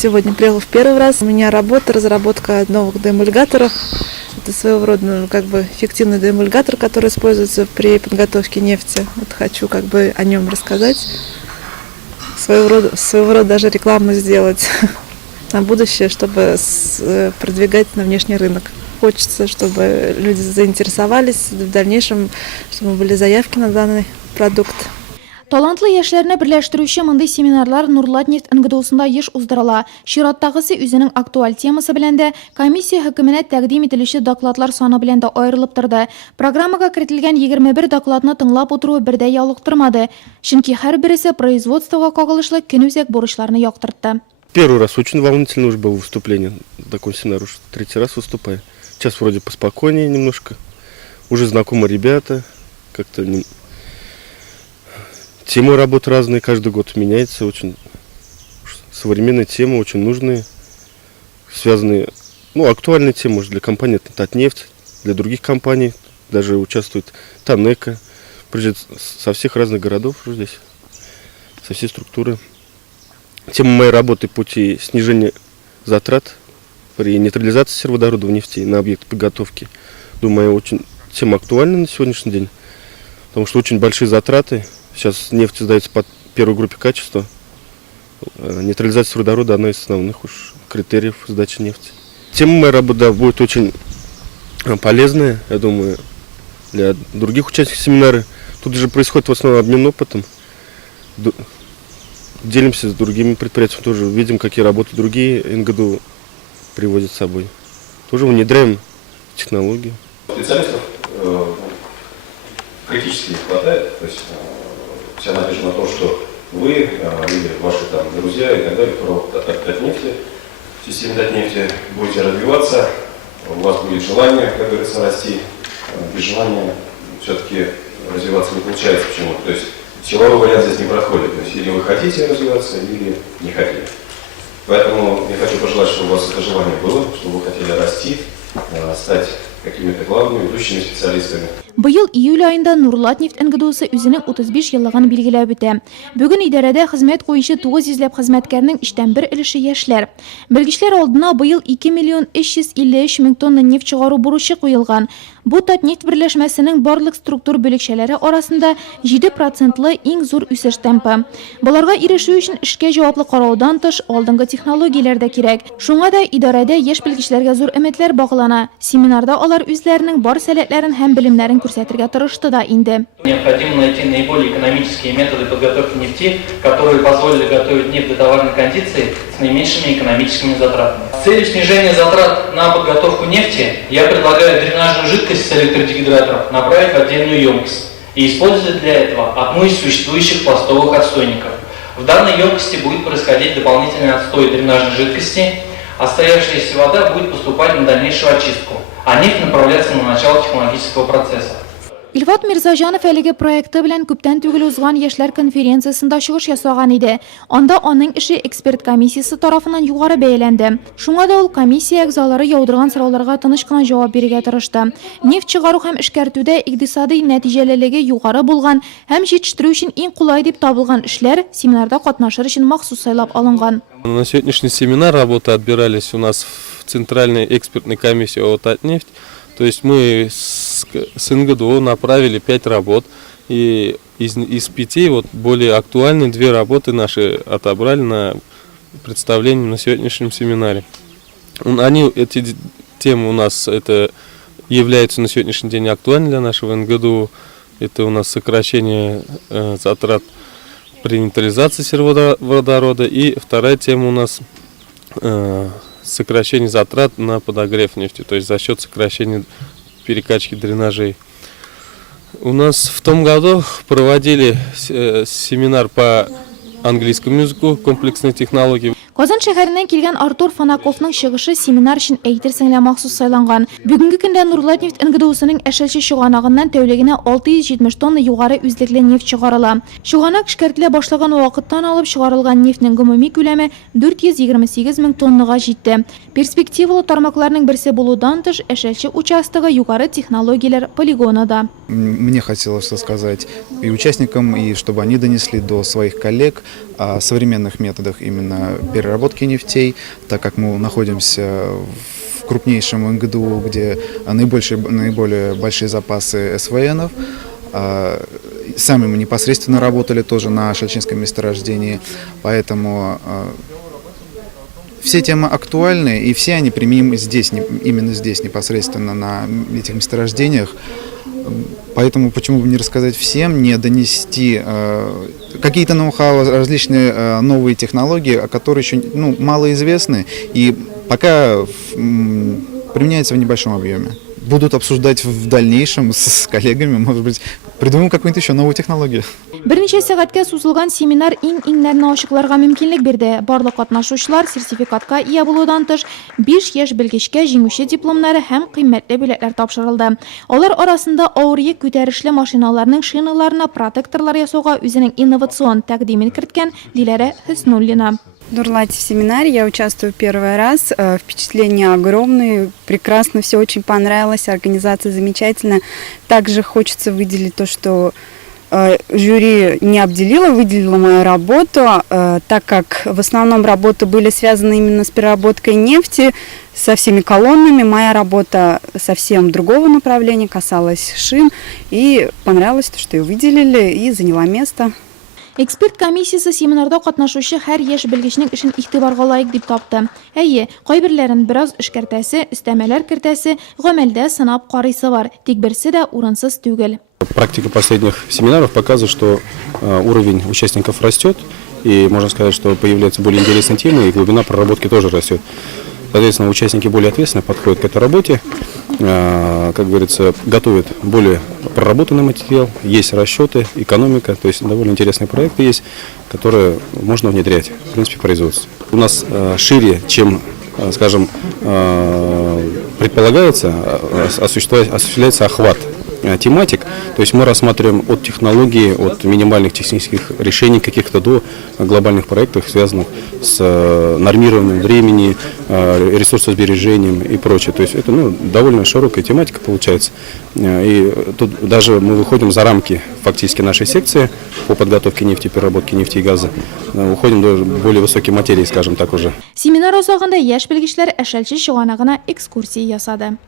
сегодня приехал в первый раз. У меня работа, разработка новых деэмульгаторов. Это своего рода фиктивный деэмульгатор, который используется при подготовке нефти. Вот хочу о нем рассказать. Своего рода даже рекламу сделать на будущее, чтобы продвигать на внешний рынок. Хочется, чтобы люди заинтересовались в дальнейшем, чтобы были заявки на данный продукт. Талантлы яшьләрне берләштерүче мондый семинарлар Нурлатнефть НГДУсында еш уздырыла. Чираттагысы үзенең актуаль темасы белән дә комиссия хөкүмәтенә тәкъдим ителүче докладлар саны белән дә аерылып торды. Программага кертелгән 21 докладны тыңлап утыру бердә ялыктырмады. Чөнки һәрберсе производствога кагылышлы көнүзәк бурычларны яктыртты. Первый раз очень волнительно уже было выступление. Такой семинар уже третий раз выступаю. Сейчас вроде поспокойнее немножко. Уже знакомы ребята. Как-то темы работы разные, каждый год меняется. Очень современные темы, очень нужные. Связанные, актуальные темы уже для компании Татнефть, для других компаний. Даже участвует Танека. Приезжают со всех разных городов уже здесь. Со всей структуры. Тема моей работы — пути снижения затрат при нейтрализации сероводорода в нефти на объект подготовки. Думаю, очень тема актуальна на сегодняшний день, потому что очень большие затраты. Сейчас нефть сдается по первой группе качества. Нейтрализация сероводорода — одна из основных критериев сдачи нефти. Тема моей работы будет очень полезная, я думаю, для других участников семинара. Тут же происходит в основном обмен опытом. Делимся с другими предприятиями, тоже видим, какие работы другие НГДУ приводят с собой. Тоже внедряем технологии. Специалистов критически не хватает. То есть вся надежда на то, что вы или ваши друзья и так далее, от Татнефти, в системе Татнефти будете развиваться, у вас будет желание, как говорится, расти. Без желания все-таки развиваться не получается почему-то. То есть силовой вариант здесь не проходит. То есть или вы хотите развиваться, или не хотите. Поэтому я хочу пожелать, чтобы у вас это желание было, чтобы вы хотели расти, стать какими-то главными, ведущими специалистами. Быел июль айында Нурлатнефть НГДУсы үзенең 35 еллыгын билгеләп үтә. Бүген идарәдә хезмәт куючы 900 хезмәткәрнең 3/1 өлеше яшьләр. Белгечләр алдына быел 2,353,000 тонна нефть чыгару бурычы куелган. Бу Татнефть берләшмәсенең барлык структур бүлекчәләре арасында 7%лы иң зур үсеш темпы. Буларга ирешү өчен эшкә җаваплы караудан тыш алдынгы технологияләр дә кирәк. Шуңа да идарәдә яшь белгечләргә зур өметләр баглана. Семинарда алар үзләренең бар сәләтләрен һәм белемнәрен күрсәтергә тырышты да инде. Необходимо найти наиболее экономические методы подготовки нефти, которые позволили готовить нефть до товарной кондиции с наименьшими экономическими затратами. С целью снижения затрат на подготовку нефти я предлагаю дренажную жидкость с электродегидраторов направить в отдельную емкость и использовать для этого одну из существующих пластовых отстойников. В данной емкости будет происходить дополнительный отстой дренажной жидкости, а стоявшаяся вода будет поступать на дальнейшую очистку, а нефть направляться на начало технологического процесса. Илфат Мирзажанов әлеге проекты белән күптән түгел узган яшьләр конференциясында чыгыш ясаган иде. Анда аның эше эксперт комиссиясе тарафыннан югары бәяләнде. Шуңа да ул комиссия әгъзалары яудырган сорауларга тыныч кына җавап бирергә тырышты. Нефть чыгару һәм эшкәртүдә икътисади нәтиҗәлелеге югары булган һәм җитештерү өчен иң кулай дип табылган эшләр семинарда катнашыр өчен махсус сайлап алынган. На сегодняшний семинар работы отбирались у нас в Центральной экспертной комиссии ООО «Татнефть». То есть мы с НГДУ направили 5 работ, и из 5 более актуальные 2 работы наши отобрали на представление на сегодняшнем семинаре. Эти темы у нас являются на сегодняшний день актуальны для нашего НГДУ. Это у нас сокращение затрат при нейтрализации сероводорода, и вторая тема у нас сокращение затрат на подогрев нефти, то есть за счет сокращения перекачки дренажей. У нас в том году проводили семинар по английскому языку, комплексной технологии. Казан шәһәреннән килгән Артур Фанаковның чыгышы семинар өчен әйтерсең лә махсус сайланган. Бүгенге көндә Нурлатнефть НГДУсының әшәлче чыганагыннан тәүлегенә 670 тонна югары үзлекле нефть чыгарыла. Чыганак эшкәртелә башлаган вакыттан алып чыгарылган нефтьнең гомуми күләме 428 мең тоннага җитте. Перспективалы тармакларның берсе булудан тыш әшәлче участогы югары технологияләр полигоны да. Мне хотелось сказать и участникам, и чтобы они донесли до своих коллег о современных методах именно переработки нефтей, так как мы находимся в крупнейшем НГДУ, где наиболее большие запасы СВНов. Сами мы непосредственно работали тоже на шальчинском месторождении, поэтому все темы актуальны, и все они применимы здесь, именно здесь, непосредственно на этих месторождениях. Поэтому почему бы не рассказать всем, не донести какие-то ноу-хау, различные новые технологии, которые еще малоизвестны и пока применяются в небольшом объеме. Будут обсуждать в дальнейшем с коллегами, может быть, придумаем какую-нибудь еще новую технологию. Берничә сәгатькә сузылган семинар иң-иңнәрне ачыкларга мөмкинлек бирде. Барлык катнашучылар сертификатка ия булудан тыш 5 яшь белгечкә җиңүче дипломнары һәм кыйммәтле бүләкләр тапшырылды. Алар арасында авыр йөк күтәрешле машиналарның шиналарына протекторлар ясауга үзенең инновацион тәкъдимен керткән Диләрә Хөснуллина. Нурлате в семинаре я участвую первый раз. Впечатления огромные, прекрасно, все очень понравилось, организация замечательная. Также хочется выделить то, что жюри не обделило, выделило мою работу, так как в основном работы были связаны именно с переработкой нефти, со всеми колоннами. Моя работа совсем другого направления, касалась шин, и понравилось то, что ее выделили, и заняла место. Эксперт комиссиясы семинарда катнашучы һәр яшь белгечнең эшен игътибарга лаек дип тапты. Әйе, кайберләрен бераз эшкәртәсе, өстәмәләр кертәсе, гамәлдә сынап карыйсы бар, тик берсе дә урынсыз түгел. Практика последних семинаров показывает, что уровень участников растет, и можно сказать, что появляются более интересные темы, и глубина проработки тоже растет. Соответственно, участники более ответственно подходят к этой работе, как говорится, готовят более проработанный материал, есть расчеты, экономика, то есть довольно интересные проекты есть, которые можно внедрять, в принципе, в производстве. У нас шире, чем, скажем, предполагается, осуществляется охват тематик, то есть мы рассматриваем от технологии, от минимальных технических решений каких-то до глобальных проектов, связанных с нормированием времени, ресурсосбережением и прочее. То есть это довольно широкая тематика получается. И тут даже мы выходим за рамки фактически нашей секции по подготовке нефти, переработке нефти и газа. Уходим до более высокой материи, скажем так уже. Семинар узагында яшь белгечләр әшәлче чыганагына экскурсия ясады.